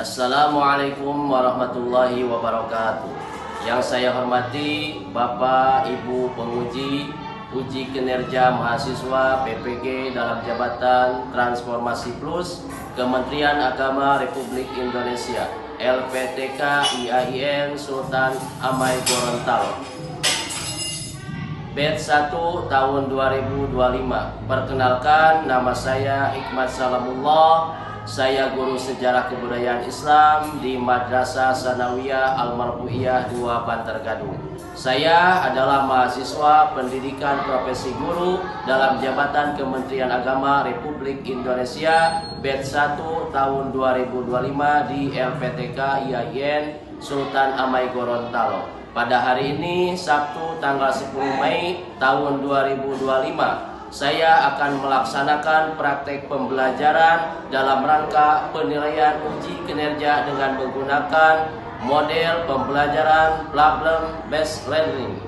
Assalamualaikum warahmatullahi wabarakatuh. Yang saya hormati Bapak Ibu penguji uji kinerja mahasiswa PPG dalam jabatan Transformasi Plus Kementerian Agama Republik Indonesia LPTK IAIN Sultan Amai Gorontalo. Batch 1 tahun 2025. Perkenalkan, nama saya Hikmat Salamullah. Saya guru sejarah kebudayaan Islam di Madrasah Sanawiyah Al-Marbu'iyah 2 Bantar Gadung. Saya adalah mahasiswa pendidikan profesi guru dalam jabatan Kementerian Agama Republik Indonesia Batch 1 tahun 2025 di LPTK IAIN Sultan Amai Gorontalo. Pada hari ini Sabtu tanggal 10 Mei tahun 2025, saya akan melaksanakan praktek pembelajaran dalam rangka penilaian uji kinerja dengan menggunakan model pembelajaran problem based learning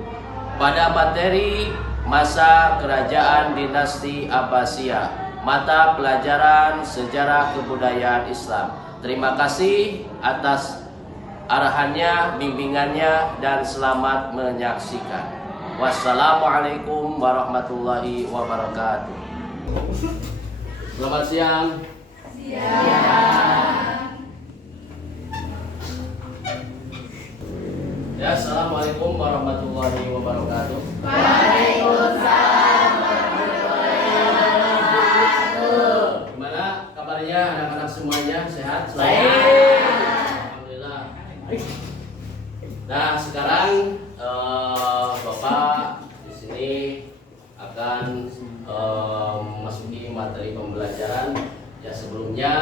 pada materi masa kerajaan dinasti Abbasiyah, mata pelajaran sejarah kebudayaan Islam. Terima kasih atas arahannya, bimbingannya, dan selamat menyaksikan. Wassalamualaikum warahmatullahi wabarakatuh. Selamat siang. Ya, assalamualaikum warahmatullahi wabarakatuh. Waalaikumsalam warahmatullahi wabarakatuh. Gimana kabarnya anak-anak semuanya? Sehat? Baik. Alhamdulillah. Nah, sekarang Bapak di sini akan memasuki materi pembelajaran. Ya, sebelumnya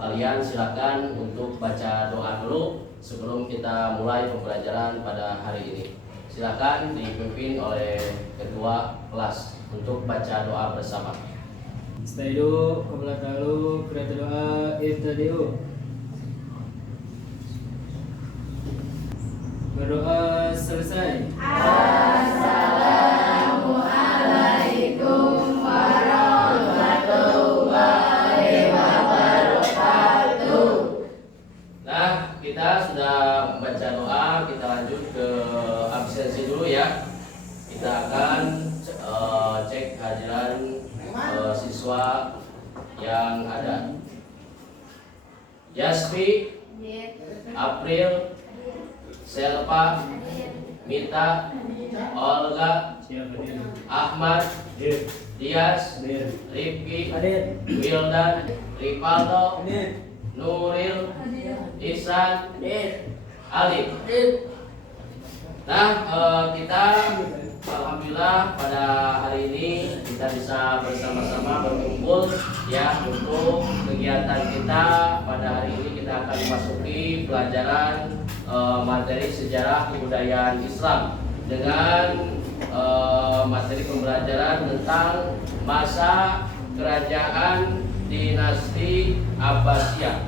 kalian silakan untuk baca doa dulu sebelum kita mulai pembelajaran pada hari ini. Silakan dipimpin oleh ketua kelas untuk baca doa bersama. Astaidu qabla ta'alu qira'at doa ibtadi'u. Berdoa selesai. Assalamualaikum warahmatullahi wabarakatuh. Nah, kita sudah membaca doa, kita lanjut ke absensi dulu ya. Kita akan cek kehadiran siswa yang ada. Yasfi, April, Selpa, Mita, Olga, Ahmad, Dias, Rifki, Wildan, Rivaldo, Nuril, Ihsan, Ali. Nah, kita alhamdulillah pada hari ini kita bisa bersama-sama berkumpul ya untuk kegiatan kita. Pada hari ini kita akan memasuki pelajaran materi sejarah kebudayaan Islam dengan materi pembelajaran tentang masa kerajaan dinasti Abbasiyah.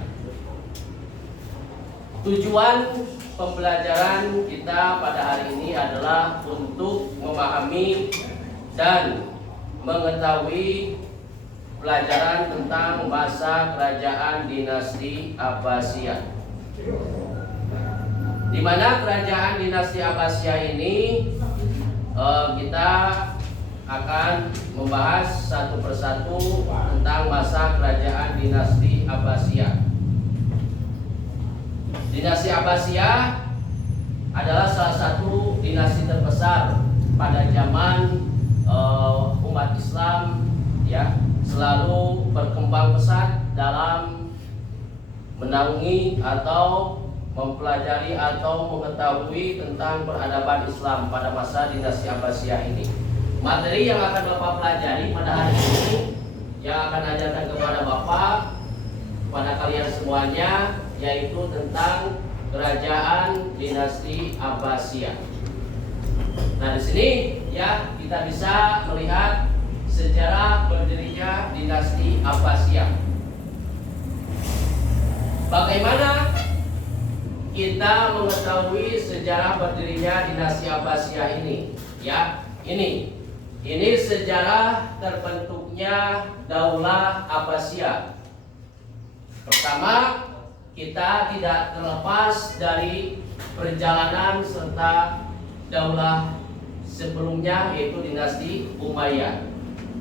Tujuan pembelajaran kita pada hari ini adalah untuk memahami dan mengetahui pelajaran tentang masa kerajaan dinasti Abbasiyah. Di mana kerajaan dinasti Abbasiyah ini kita akan membahas satu persatu tentang masa kerajaan dinasti Abbasiyah. Dinasti Abbasiyah adalah salah satu dinasti terbesar pada zaman umat Islam ya, selalu berkembang pesat dalam menaungi atau mempelajari atau mengetahui tentang peradaban Islam pada masa dinasti Abbasiyah ini. Materi yang akan Bapak pelajari pada hari ini yang akan ajarkan kepada Bapak, kepada kalian semuanya, yaitu tentang kerajaan dinasti Abbasiyah. Nah, di sini ya kita bisa melihat sejarah berdirinya dinasti Abbasiyah. Bagaimana kita mengetahui sejarah berdirinya dinasti Abbasiyah ini? Ya, ini sejarah terbentuknya Daulah Abbasiyah. Pertama, kita tidak terlepas dari perjalanan serta daulah sebelumnya, yaitu dinasti Umayyah.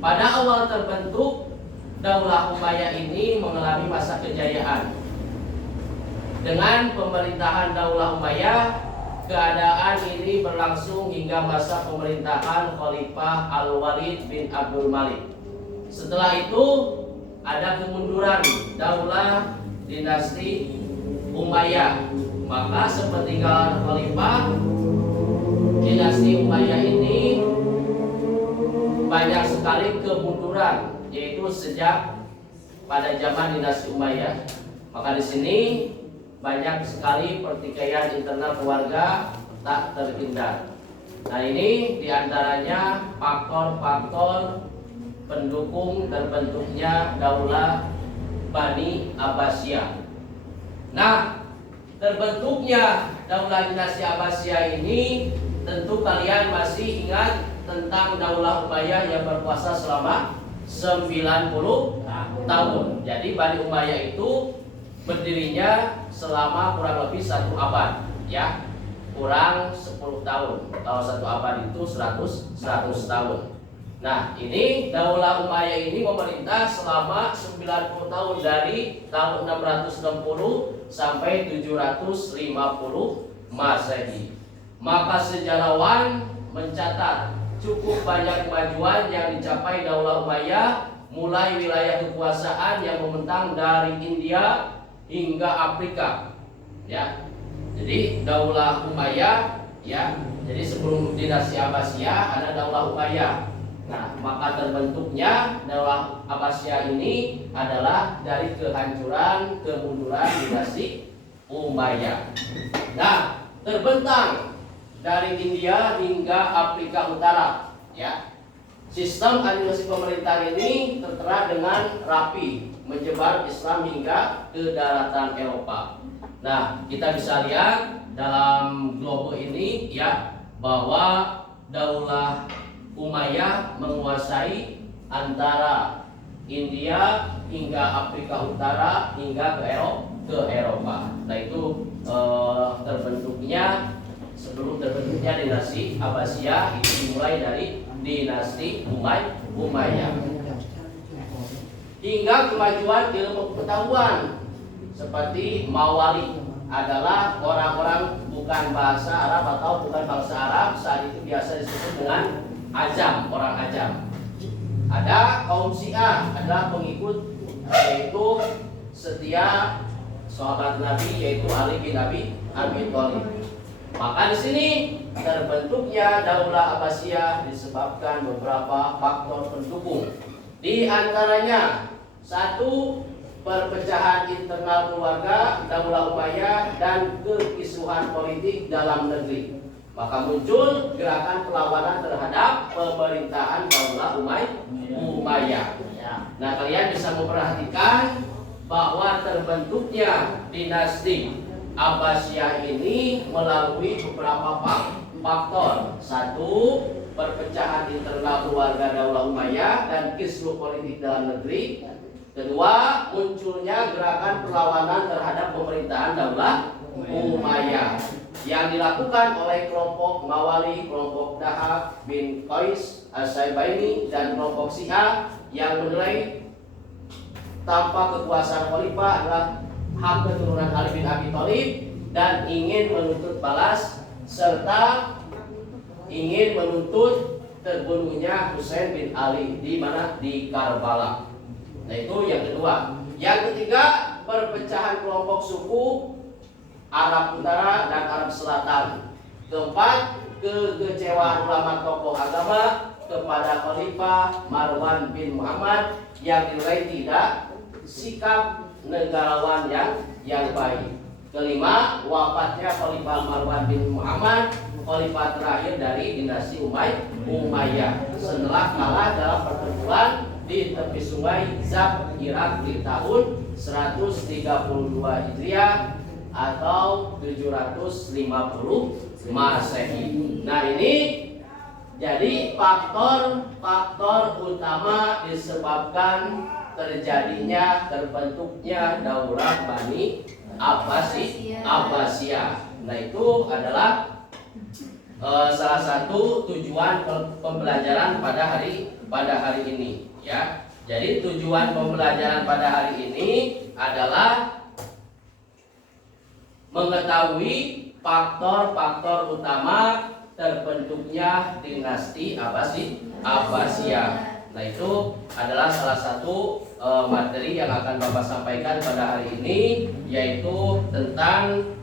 Pada awal terbentuk daulah Umayyah ini mengalami masa kejayaan. Dengan pemerintahan daulah Umayyah, keadaan ini berlangsung hingga masa pemerintahan Khalifah Al-Walid bin Abdul Malik. Setelah itu ada kemunduran daulah dinasti Umayyah. Maka sepeninggalan Khalifah, dinasti Umayyah ini banyak sekali kemunduran, yaitu sejak pada zaman dinasti Umayyah. Maka di sini banyak sekali pertikaian internal keluarga tak terhindar. Nah, ini diantaranya faktor-faktor pendukung terbentuknya daulah Bani Abbasiyah. Nah, terbentuknya daulah dinasti Abbasiyah ini tentu kalian masih ingat tentang daulah Umayyah yang berkuasa selama 90 tahun. Jadi Bani Umayyah itu berdirinya selama kurang lebih 1 abad, ya, kurang 10 tahun. Kalau 1 abad itu 100 tahun. Nah, ini daulah Umayyah ini memerintah selama 90 tahun, dari tahun 660 sampai 750 Masehi. Maka sejarawan mencatat cukup banyak kemajuan yang dicapai daulah Umayyah, mulai wilayah kekuasaan yang membentang dari India hingga Afrika, ya. Jadi daulah Umayyah, ya. Jadi sebelum dinasti Abbasiyah ada daulah Umayyah. Nah, maka terbentuknya daulah Abbasiyah ini adalah dari kehancuran, kemunduran dinasti Umayyah. Nah, terbentang dari India hingga Afrika Utara, ya. Sistem administrasi pemerintahan ini tertera dengan rapi, menyebar Islam hingga ke daratan Eropa. Nah, kita bisa lihat dalam globe ini, ya, bahwa daulah Umayyah menguasai antara India hingga Afrika Utara hingga ke Eropa. Nah, itu terbentuknya, sebelum terbentuknya dinasti Abbasiyah itu dimulai dari dinasti Umayyah. Hingga kemajuan ilmu pengetahuan seperti Mawali adalah orang-orang bukan bahasa Arab atau bukan bangsa Arab, saat itu biasa disebut dengan Ajam, orang Ajam. Ada kaum Syiah, adalah pengikut, yaitu setia sahabat Nabi, yaitu Ali bin Abi Thalib. Maka di sini terbentuknya daulah Abbasiyah disebabkan beberapa faktor pendukung. Di antaranya, 1, perpecahan internal keluarga daulah Umayyah dan kekisruhan politik dalam negeri. Maka muncul gerakan perlawanan terhadap pemerintahan daulah Umayyah. Nah, kalian bisa memperhatikan bahwa terbentuknya dinasti Abbasiyah ini melalui beberapa faktor. 1, perpecahan internal keluarga daulah Umayyah dan kisruh politik dalam negeri. 2, munculnya gerakan perlawanan terhadap pemerintahan daulah Umayyah yang dilakukan oleh kelompok Mawali, kelompok Dahab bin Qais As-Saibaini, dan kelompok Syiah yang menilai tanpa kekuasaan khalifah adalah hak keturunan Ali bin Abi Thalib dan ingin menuntut balas serta ingin menuntut terbunuhnya Husain bin Ali di mana, di Karbala. Nah, itu yang kedua. Yang ketiga, perpecahan kelompok suku Arab Utara dan Arab Selatan. Keempat, kekecewaan ulama tokoh agama kepada Khalifah Marwan bin Muhammad yang dinilai tidak sikap negarawan yang baik. Kelima, wafatnya Khalifah Marwan bin Muhammad, khalifah terakhir dari dinasti Umayyah, setelah kalah dalam pertempuran di tepi sungai Zab, Irak di tahun 132 Hijriah atau 750 Masehi. Nah, ini jadi faktor-faktor utama disebabkan terjadinya terbentuknya Daulah Bani Abbasiyah. Nah itu adalah salah satu tujuan pembelajaran pada hari ini ya. Jadi tujuan pembelajaran pada hari ini adalah mengetahui faktor-faktor utama terbentuknya dinasti Abbasiyah. Nah itu adalah salah satu materi yang akan Bapak sampaikan pada hari ini, yaitu tentang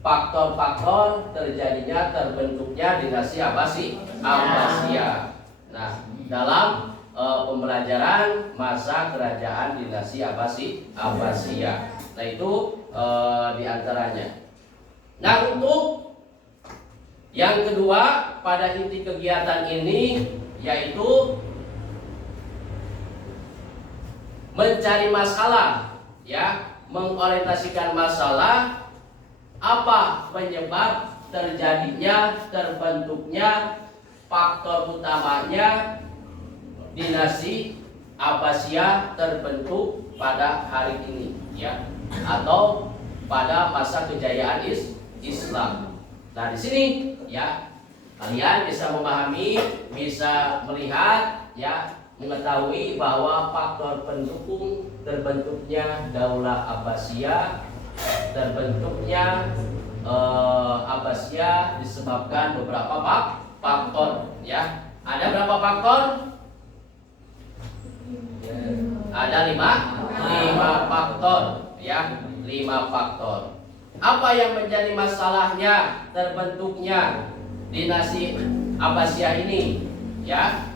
faktor-faktor terjadinya terbentuknya dinasti Abbasiyah. Nah dalam pembelajaran masa kerajaan dinasti Abbasiyah. Nah itu diantaranya. Nah untuk yang kedua pada inti kegiatan ini yaitu mencari masalah, ya, mengorientasikan masalah apa penyebab terjadinya terbentuknya faktor utamanya dinasti Abbasiyah terbentuk pada hari ini, ya, atau pada masa kejayaan Islam. Nah di sini, ya, kalian bisa memahami, bisa melihat, ya, mengetahui bahwa faktor pendukung terbentuknya Daulah Abbasiyah, terbentuknya Abbasiyah disebabkan beberapa faktor, ya. Ada berapa faktor? Ada lima faktor, ya, 5 faktor. Apa yang menjadi masalahnya terbentuknya dinasti Abbasiyah ini, ya?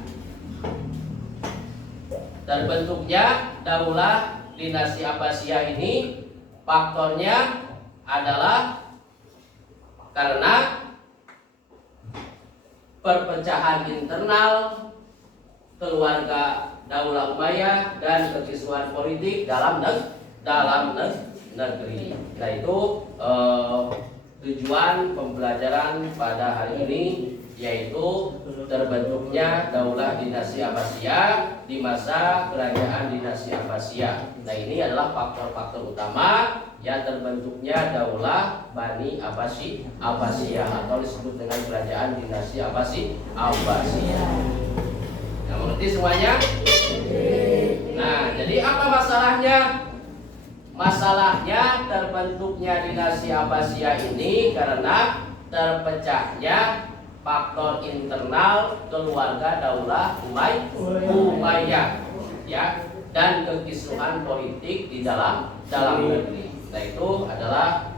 Terbentuknya Daulah dinasti Abbasiyah ini faktornya adalah karena perpecahan internal keluarga Daulah Umayyah dan kekisruhan politik dalam negeri. Nah itu tujuan pembelajaran pada hari ini, yaitu terbentuknya Daulah dinasti Abbasiyah di masa kerajaan dinasti Abbasiyah. Nah ini adalah faktor-faktor utama yang terbentuknya Daulah Bani Abbasiyah atau disebut dengan kerajaan dinasti Abbasiyah. Yang mengerti semuanya? Nah, jadi apa masalahnya? Masalahnya terbentuknya dinasti Abbasiyah ini karena terpecahnya faktor internal keluarga Daulah Umayyah, ya, dan kekisruhan politik di dalam negeri. Nah itu adalah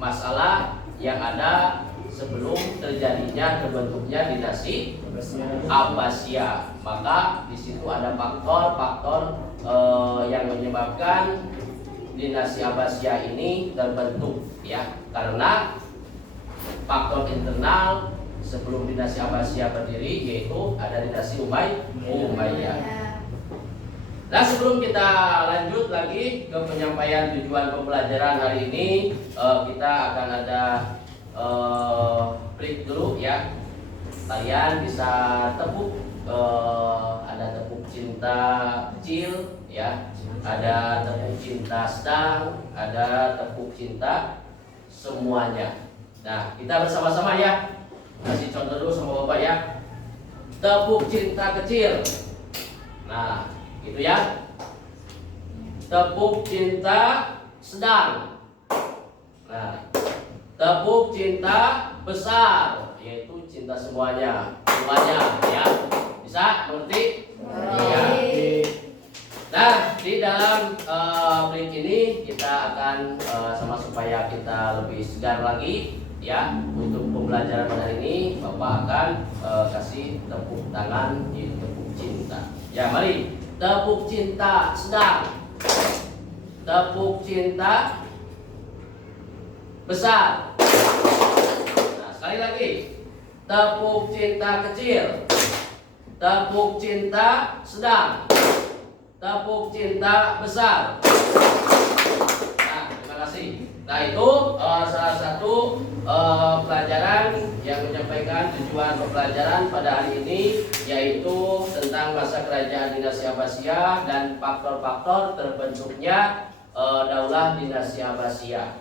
masalah yang ada sebelum terjadinya terbentuknya dinasti Abbasiyah. Maka di situ ada faktor-faktor yang menyebabkan dinasti Abbasiyah ini terbentuk, ya, karena faktor internal sebelum dinasti Abbasiyah berdiri, yaitu ada dinasti Umayyah. Nah sebelum kita lanjut lagi ke penyampaian tujuan pembelajaran hari ini, kita akan ada break dulu, ya. Kalian bisa tepuk, ada tepuk cinta kecil, ya, ada tepuk cinta sedang, ada tepuk cinta semuanya. Nah kita bersama-sama, ya, kasih contoh dulu sama Bapak, ya. Tepuk cinta kecil. Nah itu, ya. Tepuk cinta sedang. Nah tepuk cinta besar, yaitu cinta semuanya, ya. Bisa mengerti? Ya. Nah di dalam break ini kita akan sama supaya kita lebih segar lagi, ya, untuk pembelajaran pada hari ini Bapak akan kasih tepuk tangan, yaitu tepuk cinta. Ya mari, tepuk cinta sedang, tepuk cinta besar. Nah sekali lagi, tepuk cinta kecil, tepuk cinta sedang, tepuk cinta besar. Nah terima kasih. Nah itu salah satu pelajaran yang menyampaikan tujuan pembelajaran pada hari ini, yaitu tentang masa kerajaan dinasti Abbasiyah dan faktor-faktor terbentuknya daulah dinasti Abbasiyah.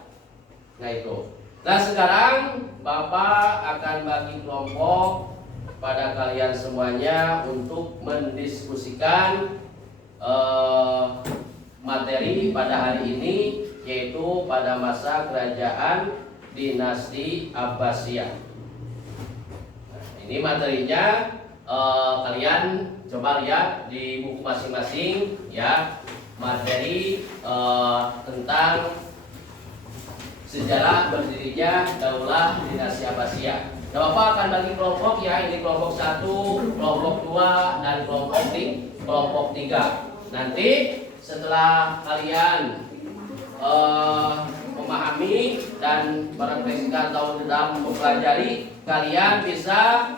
Nah itu. Nah sekarang Bapak akan bagi kelompok pada kalian semuanya untuk mendiskusikan materi pada hari ini, yaitu pada masa kerajaan dinasti Abbasiyah. Nah, ini materinya kalian coba lihat di buku masing-masing ya, materi tentang sejarah berdirinya daulah dinasti Abbasiyah. Nah, Bapak akan bagi kelompok ya, ini kelompok 1, kelompok 2, dan kelompok 3. Nanti setelah kalian memahami dan merefleksikan atau dalam mempelajari, kalian bisa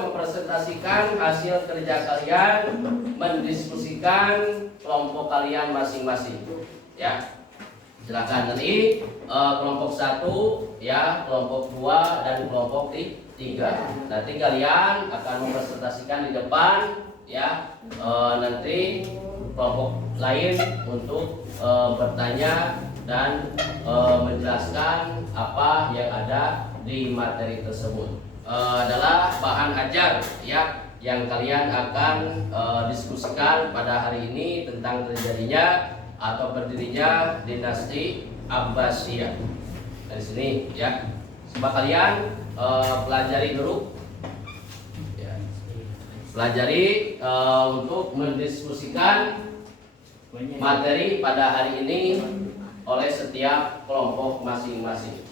mempresentasikan hasil kerja kalian, mendiskusikan kelompok kalian masing-masing. Ya, silakan nanti kelompok 1 ya, kelompok 2 dan kelompok 3. Nanti kalian akan mempresentasikan di depan ya, nanti kelompok lain untuk bertanya dan menjelaskan apa yang ada di materi tersebut. Adalah bahan ajar ya yang kalian akan diskusikan pada hari ini tentang terjadinya atau berdirinya dinasti Abbasiyah. Dari sini ya, coba kalian pelajari dulu. Pelajari untuk mendiskusikan materi pada hari ini oleh setiap kelompok masing-masing.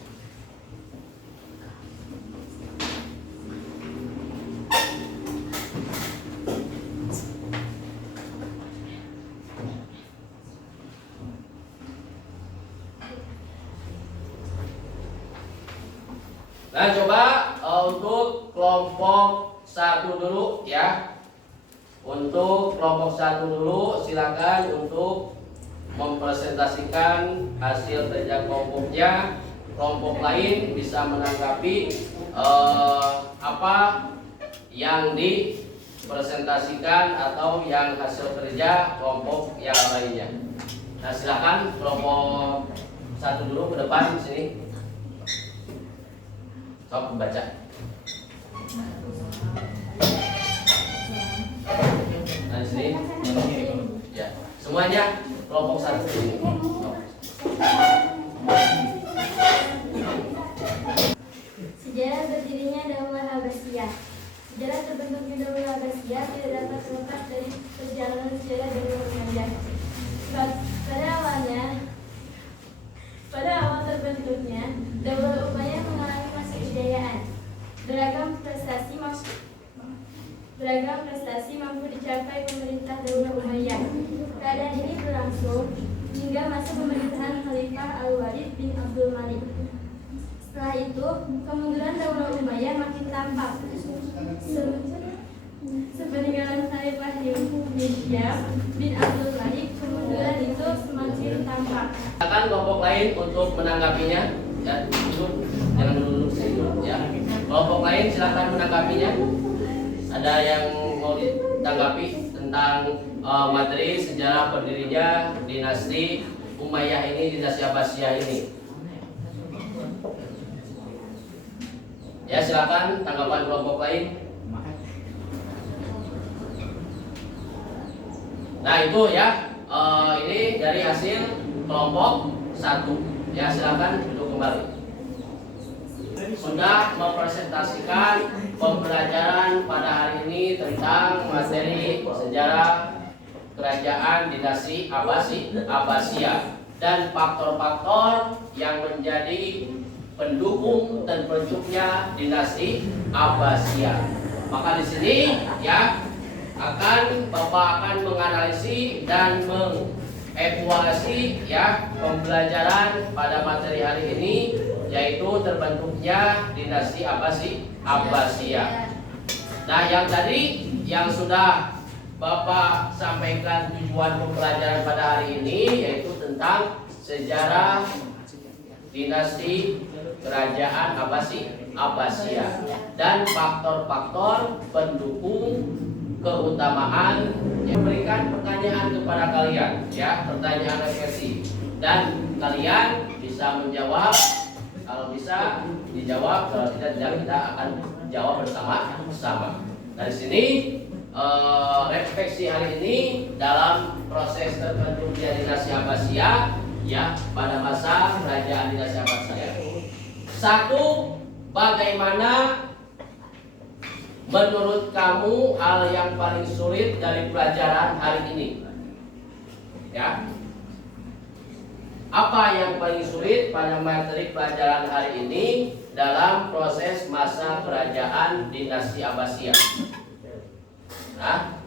Nah, coba untuk kelompok 1 dulu ya. Untuk kelompok 1 dulu, silakan untuk mempresentasikan hasil kerja kelompoknya. Kelompok lain bisa menanggapi apa yang dipresentasikan atau yang hasil kerja kelompok yang lainnya. Nah, silakan kelompok 1 dulu ke depan sini. Coba baca. Nah, di sini ya, semuanya kelompok 1 ini. Sejarah berdirinya daulah Abbasiyah. Sejarah terbentuknya daulah Abbasiyah tidak dapat terlepas dari perjalanan sejarah daulah Umayyah. Pada awal terbentuknya, daulah Umayyah mengalami masa kejayaan. Beragam prestasi mampu dicapai pemerintah daulah Umayyah. Keadaan ini berlangsung hingga masa pemerintahan Khalifah Al-Walid bin Abdul Malik. Setelah itu, kemunduran daulah Umayyah makin tampak. Sepeninggalan Khalifah Hisham bin Abdul Malik, kemunduran itu semakin tampak. Silakan kelompok lain untuk menanggapinya. Ya, duduk, jangan duduk sini dulu ya. Kelompok lain silakan menanggapinya. Ada yang mau ditanggapi tentang materi sejarah berdirinya dinasti Umayyah ini, dinasti Abbasiyah ini? Ya, silakan tanggapan kelompok lain. Nah, itu ya, ini dari hasil kelompok 1. Ya, silakan duduk kembali. Sudah mempresentasikan pembelajaran pada hari ini tentang materi sejarah kerajaan dinasti Abbasiyah dan faktor-faktor yang menjadi pendukung dan terbentuknya dinasti Abbasiyah. Maka di sini ya Bapak akan menganalisis dan mengevaluasi ya pembelajaran pada materi hari ini, yaitu terbentuknya dinasti Abbasiyah. Nah, yang tadi yang sudah Bapak sampaikan tujuan pembelajaran pada hari ini, yaitu tentang sejarah dinasti kerajaan Abbasiyah dan faktor-faktor pendukung keutamaan. Yang memberikan pertanyaan kepada kalian, ya, pertanyaan refleksi, dan kalian bisa menjawab. Kalau bisa dijawab, kalau tidak kita akan jawab bersama-sama. Dari sini refleksi hari ini dalam proses terbentuknya dinasti Abbasiyah, ya, pada masa kerajaan dinasti Abbasiyah. Satu, bagaimana menurut kamu hal yang paling sulit dari pelajaran hari ini? Ya. Apa yang paling sulit pada materi pelajaran hari ini dalam proses masa kerajaan dinasti Abbasiyah? Nah,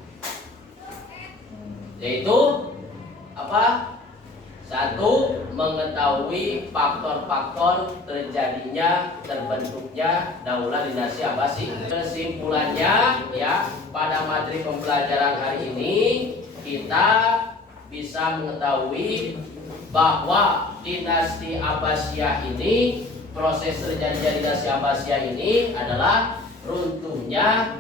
yaitu apa? Satu, mengetahui faktor-faktor terjadinya terbentuknya daulah dinasti Abbasiyah. Kesimpulannya, ya, pada materi pembelajaran hari ini kita bisa mengetahui bahwa dinasti Abbasiyah ini, proses terjadinya dinasti Abbasiyah ini adalah runtuhnya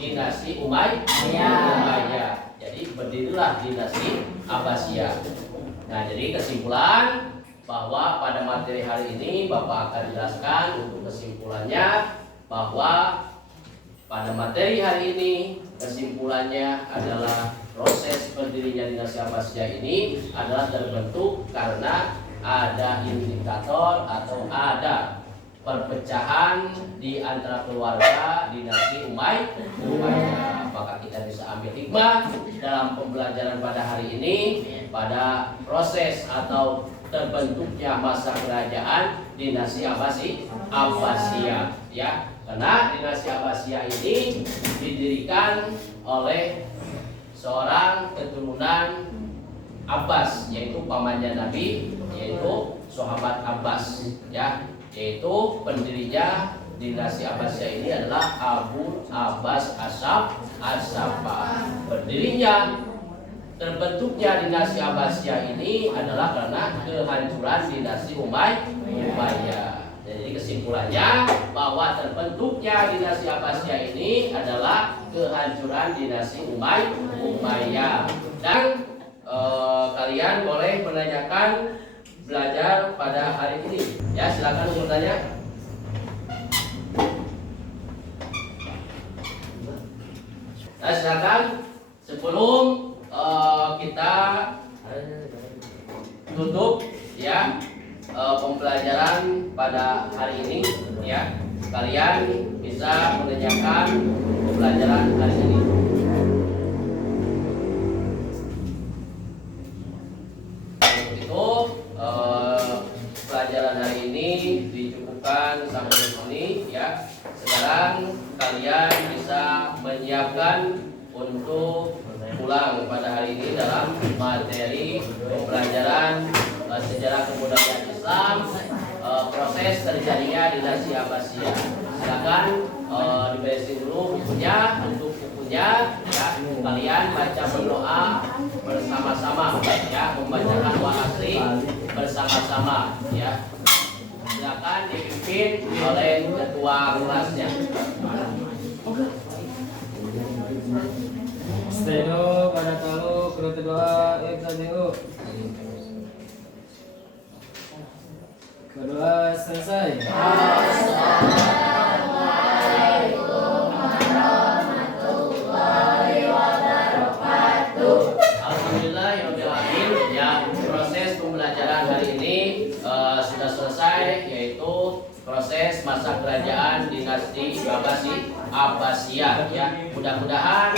dinasti Umayyah. Jadi berdirilah dinasti Abbasiyah. Nah, jadi kesimpulan bahwa pada materi hari ini Bapak akan jelaskan untuk kesimpulannya, bahwa pada materi hari ini kesimpulannya adalah proses berdirinya dinasti Abbasiyah ini adalah terbentuk karena ada indikator atau ada perpecahan di antara keluarga dinasti Umayyah. Maka kita bisa ambil hikmah dalam pembelajaran pada hari ini pada proses atau terbentuknya masa kerajaan dinasti Abbasiyah, ya. Karena dinasti Abbasiyah ini didirikan oleh seorang keturunan Abbas, yaitu pamannya Nabi, yaitu sahabat Abbas, ya. Yaitu pendirinya dinasti Abbasiyah ini adalah Abu Abbas As-Sabbah. Berdirinya, terbentuknya dinasti Abbasiyah ini adalah karena kehancuran dinasti Umayyah. Jadi kesimpulannya bahwa terbentuknya dinasti Abbasiyah ini adalah kehancuran dinasti Umayyah. Dan kalian boleh menanyakan belajar pada hari ini. Ya, silakan untuk bertanya. Nah, silakan sebelum kita tutup, ya, pembelajaran pada hari ini, ya, kalian bisa menanyakan pembelajaran hari ini. Untuk itu pelajaran hari ini dicukupkan sampai di sini, ya. Sekarang kalian bisa menyiapkan untuk pulang pada hari ini dalam materi pembelajaran sejarah kebudayaan Islam, proses terjadinya dinasti Abbasiyah. Silakan diberesin dulu bukunya. Untuk bukunya, ya, kalian baca berdoa bersama-sama, ya, membacakan doa asli bersama-sama, ya. Silakan dipimpin oleh ketua kelasnya. Steno pada talu kereta doa ibtadi'u. Kedua selesai. Alhamdulillahirobbilalamin, ya, proses pembelajaran hari ini sudah selesai, yaitu proses masa kerajaan dinasti Abbasiyah, ya. Mudah-mudahan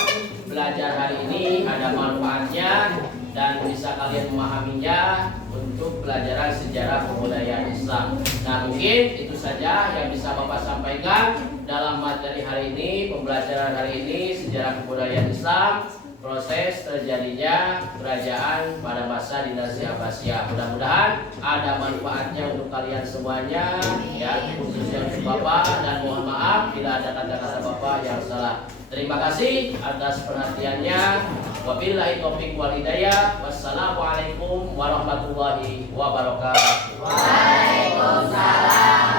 belajar hari ini ada manfaatnya dan bisa kalian memahaminya untuk pelajaran sejarah kebudayaan Islam. Nah, mungkin itu saja yang bisa Bapak sampaikan dalam materi hari ini, pembelajaran hari ini sejarah kebudayaan Islam, proses terjadinya kerajaan pada masa dinasti Abbasiyah. Mudah-mudahan ada manfaatnya untuk kalian semuanya, ya, khususnya untuk Bapak, dan mohon maaf bila ada kata-kata Bapak yang salah. Terima kasih atas perhatiannya. Wabillahi taufiq wal hidayah. Wassalamualaikum warahmatullahi wabarakatuh. Waalaikumsalam